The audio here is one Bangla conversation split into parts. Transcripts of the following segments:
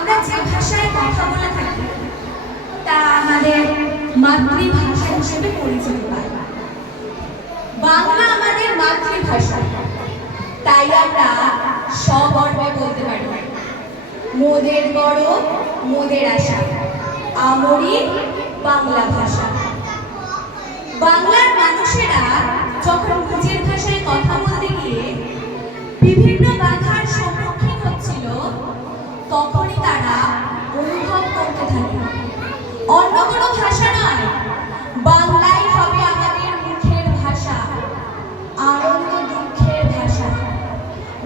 আমরা যে ভাষায় কথা বলে থাকি তা আমাদের মাতৃভাষা হিসেবে পরিচিত পাই। বাংলা আমাদের মাতৃভাষা, তাই আমরা সগর্বে বলতে পারি, মোদের গর্ব মোদের আশা, আমরি বাংলা ভাষা। বাংলার মানুষেরা যখন নিজের ভাষায় কথা বলতে গিয়ে বিভিন্ন বাধার সম্মুখীন হচ্ছিল, তখনই তারা অনুভব করতে থাকে অন্য কোনো ভাষা নয়, বাংলাই হবে আমাদের মুখের ভাষা, আনন্দ দুঃখের ভাষা।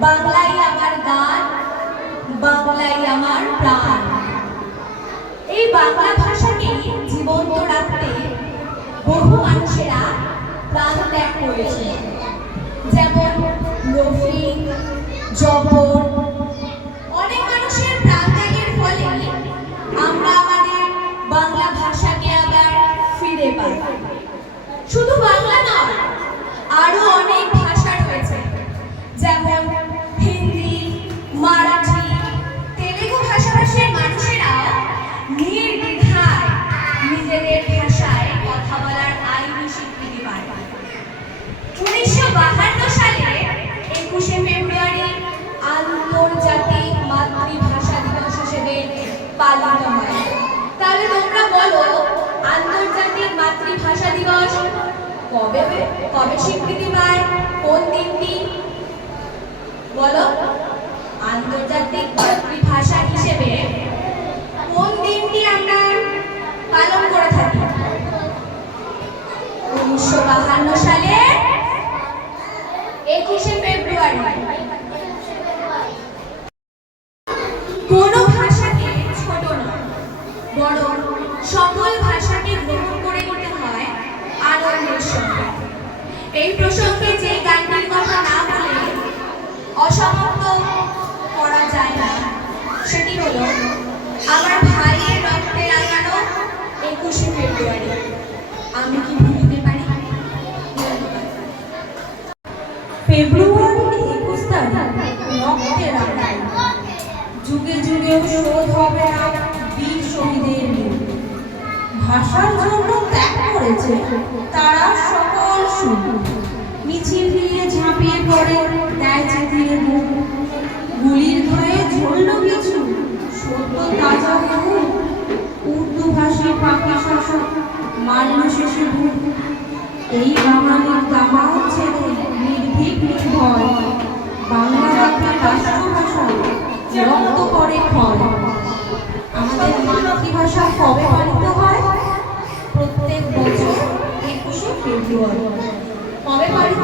বাংলাই আমার গান, বাংলাই আমার প্রাণ। এই বাংলা ভাষাকেই জীবন্ত রাখতে বহু মানুষেরা প্রাণ ত্যাগ করেছে, যেমন রফিক, জবর। অনেক মানুষের প্রাণ ত্যাগের ফলে আমরা আমাদের বাংলা ভাষাকে আবার ফিরে পাই। শুধু বাংলা নয়, আরো অনেক ভাষা রয়েছে, যেমন হিন্দি, মারাঠি, তেলেগু ভাষাভাষীর মানুষেরাও নির্দ্বিধায় নিজেদের ভাষায় কথা বলার আইনি স্বীকৃতি পায়। 1952 সালে 21শে ফেব্রুয়ারি আন্তর্জাতিক মাতৃভাষা দিবস হিসেবে পালিত হয়। তাহলে তোমরা বলো, আন্তর্জাতিক মাতৃভাষা দিবস কবে কবে স্বীকৃতি পায়? কোন দিনটি বলো? আন্তর্জাতিক মাতৃভাষা হিসেবে কোন দিনটি আমরা পালন করে থাকি? 1952 সালে 21শে ফেব্রুয়ারি। কোনো ভাষাকে ছোট নয়, বরং সকল ভাষাকে গ্রহণ করে নিতে হয় আনন্দের সঙ্গে। এই প্রসঙ্গে যে গানটির কথা না বলে অসমাপ্ত করা যায় না, সেটি হলো আমার ভাইয়ের রক্তে রাঙানো 21শে ফেব্রুয়ারি। আমি কি ভুলতে পারি? ফেব্রুয়ারি 21 তারিখ রক্তে রাঙানো, যুগে যুগেও শোধ হবে না বীর শহীদের মুখ। ভাষার জন্য ত্যাগ করেছে তারা সকল সুখ, মিছিল নিয়ে ঝাঁপিয়ে পড়ে দেয় চিঠির মুখ। গুলির ভয়ে ঝরল কিছু সত্য তাজা মুখ, উর্দু ভাষী পাখি শাসক মারল শেষে ভূত। এই বাঙালির দামাল ছেড়ে নির্ভীক নির্ভয়, বাংলা রাখে রাষ্ট্রভাষা, রক্ত করে ক্ষয়। আমাদের মাতৃভাষা কবে পালিত হয়? প্রত্যেক বছর 21শে ফেব্রুয়ারি। কবে পালিত